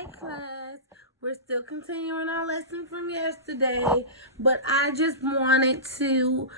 Hi, class. We're still continuing our lesson from yesterday, but I just wanted to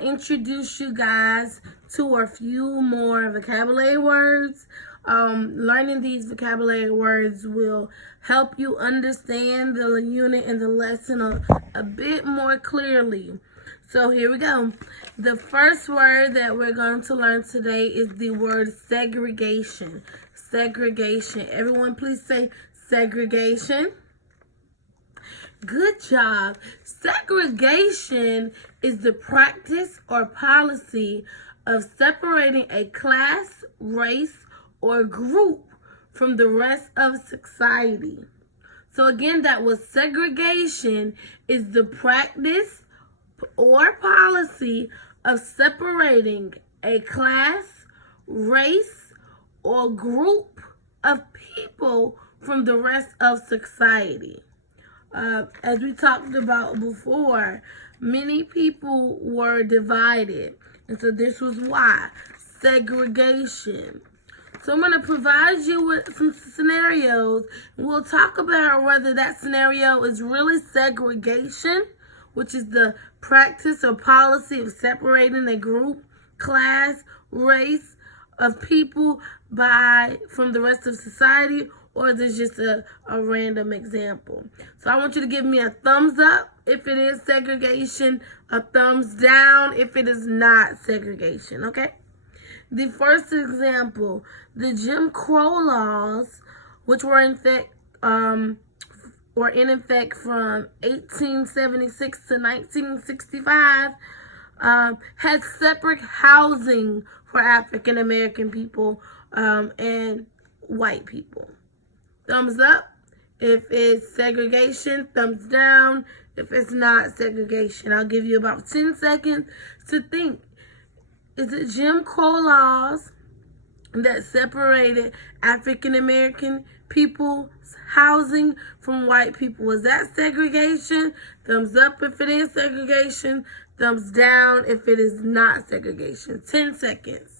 introduce you guys to a few more vocabulary words. Learning these vocabulary words will help you understand the unit and the lesson a bit more clearly. So here we go. The first word that we're going to learn today is the word segregation. Segregation. Everyone please say segregation. Good job. Segregation is the practice or policy of separating a class, race, or group from the rest of society. So again, that was segregation is the practice or policy of separating a class, race, or group of people from the rest of society. As we talked about before, many people were divided, and so this was why segregation. So I'm going to provide you with some scenarios, and we'll talk about whether that scenario is really segregation, which is the practice or policy of separating a group, class, race of people from the rest of society, or is this just a random example? So I want you to give me a thumbs up if it is segregation, a thumbs down if it is not segregation, okay? The first example, the Jim Crow laws, which were in effect from 1876 to 1965, had separate housing for African American people and white people. Thumbs up if it's segregation, thumbs down if it's not segregation. I'll give you about 10 seconds to think. Is it Jim Crow laws that separated African American people's housing from white people? Was that segregation? Thumbs up if it is segregation. Thumbs down if it is not segregation. 10 seconds.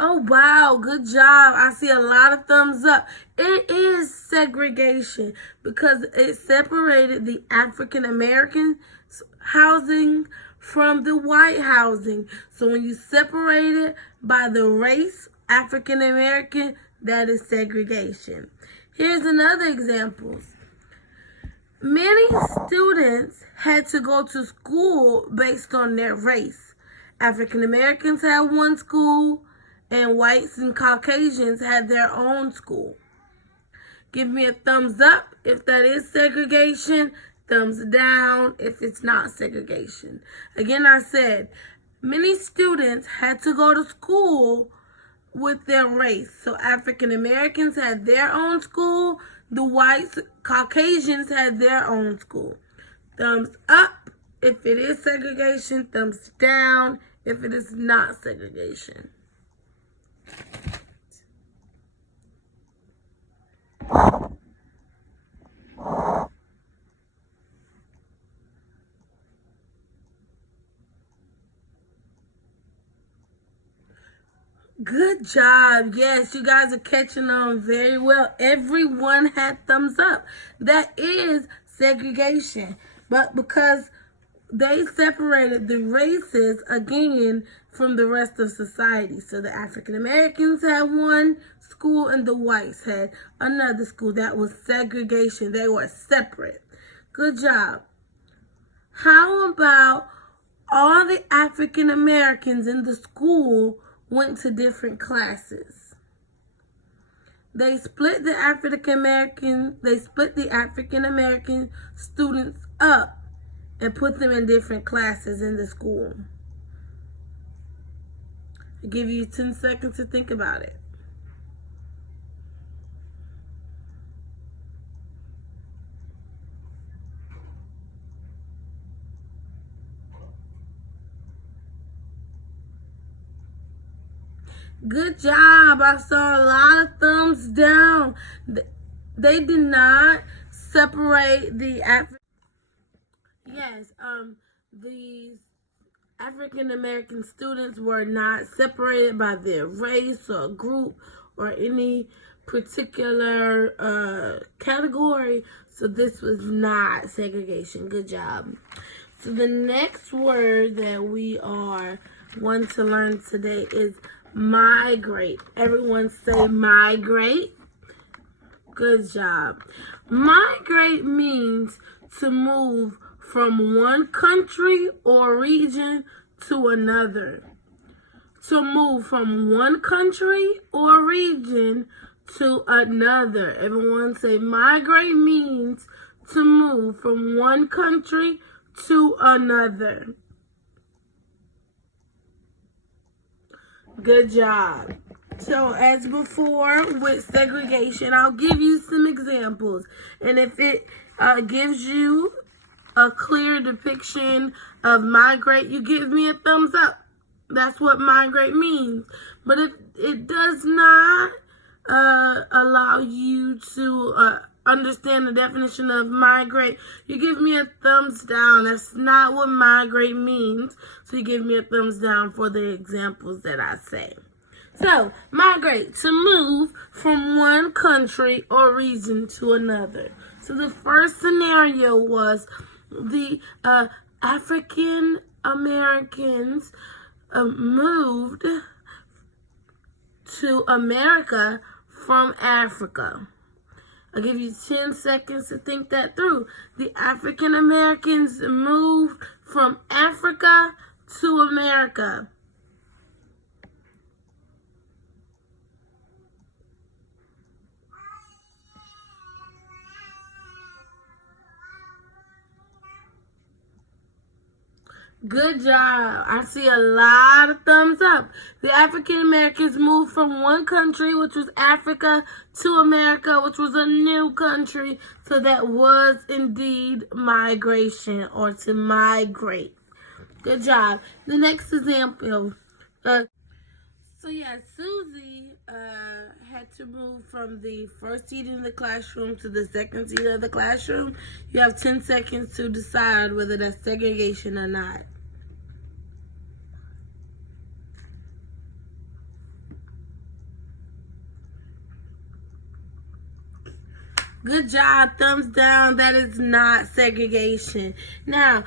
Oh, wow. Good job. I see a lot of thumbs up. It is segregation because it separated the African American housing from the white housing. So when you separate it by the race, African American, that is segregation. Here's another example. Many students had to go to school based on their race. African Americans had one school, and whites and Caucasians had their own school. Give me a thumbs up if that is segregation, thumbs down if it's not segregation. Again, I said many students had to go to school with their race. So African Americans had their own school, the whites, Caucasians had their own school. Thumbs up if it is segregation, thumbs down if it is not segregation. Good job. Yes, you guys are catching on very well. Everyone had thumbs up. That is segregation. But because they separated the races again from the rest of society. So the African Americans had one school and the whites had another school. That was segregation. They were separate. Good job. How about all the African Americans in the school went to different classes? They split the African American students up and put them in different classes in the school. I'll give you 10 seconds to think about it. Good job. I saw a lot of thumbs down. they did not separate the these African American students were not separated by their race or group or any particular category. So this was not segregation. Good job. So the next word that we are want to learn today is migrate. Everyone say migrate. Good job. Migrate means to move from one country or region to another. To move from one country or region to another. Everyone say migrate means to move from one country to another. Good job. So as before with segregation, I'll give you some examples. And if it gives you a clear depiction of migrate, you give me a thumbs up. That's what migrate means. But if it does not allow you to understand the definition of migrate, you give me a thumbs down. That's not what migrate means. So you give me a thumbs down for the examples that I say. So, migrate, to move from one country or region to another. So the first scenario was the African Americans moved to America from Africa. I'll give you 10 seconds to think that through. The African Americans moved from Africa to America. Good job. I see a lot of thumbs up. The African Americans moved from one country, which was Africa, to America, which was a new country. So that was indeed migration, or to migrate. Good job. The next example. Susie had to move from the first seat in the classroom to the second seat of the classroom. You have 10 seconds to decide whether that's segregation or not. Good job. Thumbs down. That is not segregation. Now,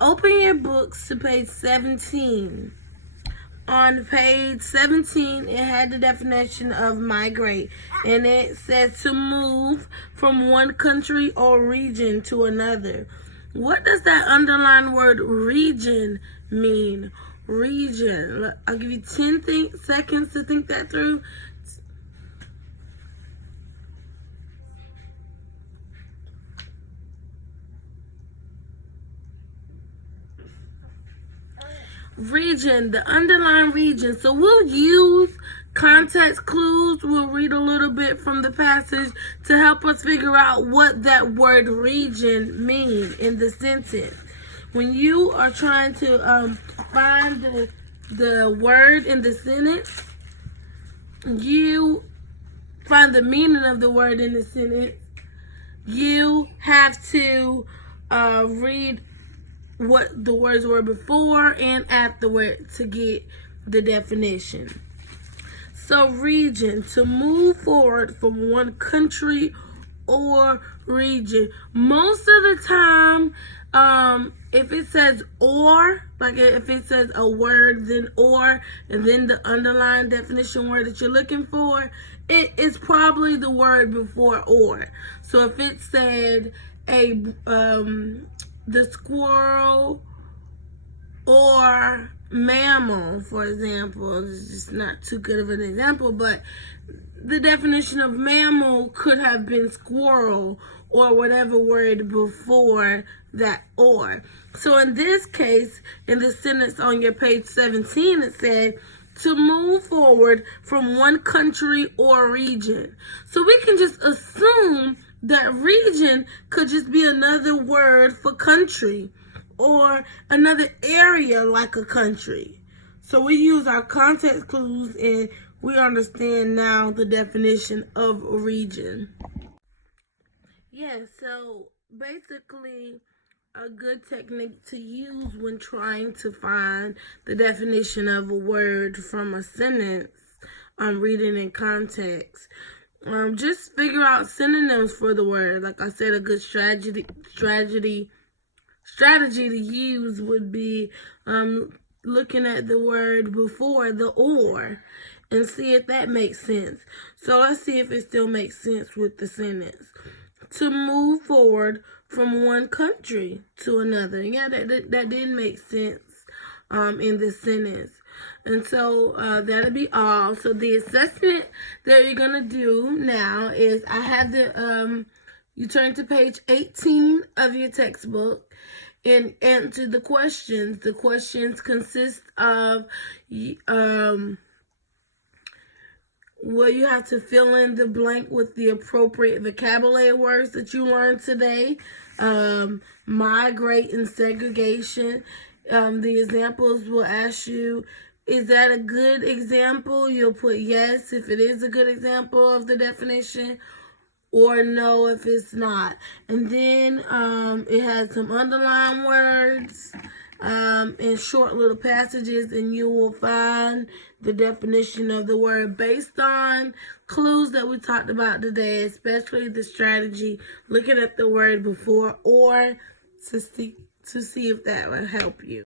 open your books to page 17. On page 17, it had the definition of migrate. And it says to move from one country or region to another. What does that underlined word region mean? Region. I'll give you 10 seconds to think that through. Region, the underlying region. So we'll use context clues. We'll read a little bit from the passage to help us figure out what that word region means in the sentence. When you are trying to find the word in the sentence, you find the meaning of the word in the sentence. You have to read what the words were before and afterward to get the definition. So region, to move forward from one country or region. Most of the time, if it says or, like if it says a word, then or, and then the underlying definition word that you're looking for, it is probably the word before or. So if it said the squirrel or mammal, for example, it's just not too good of an example, but the definition of mammal could have been squirrel or whatever word before that or. So in this case, in the sentence on your page 17, it said to move forward from one country or region. So we can just assume that region could just be another word for country or another area like a country. So we use our context clues and we understand now the definition of region. Yeah, so basically, a good technique to use when trying to find the definition of a word from a sentence, reading in context. Just figure out synonyms for the word. Like I said, a good strategy to use would be looking at the word before the or and see if that makes sense. So let's see if it still makes sense with the sentence. To move forward from one country to another. Yeah, that did make sense in this sentence. And so that'll be all. So the assessment that you're going to do now is I have the, you turn to page 18 of your textbook and answer the questions. The questions consist of, well, you have to fill in the blank with the appropriate vocabulary words that you learned today. Migrate and segregation. The examples will ask you, is that a good example? You'll put yes if it is a good example of the definition, or no if it's not. And then it has some underlined words in short little passages, and you will find the definition of the word based on clues that we talked about today, especially the strategy, looking at the word before or to see if that will help you.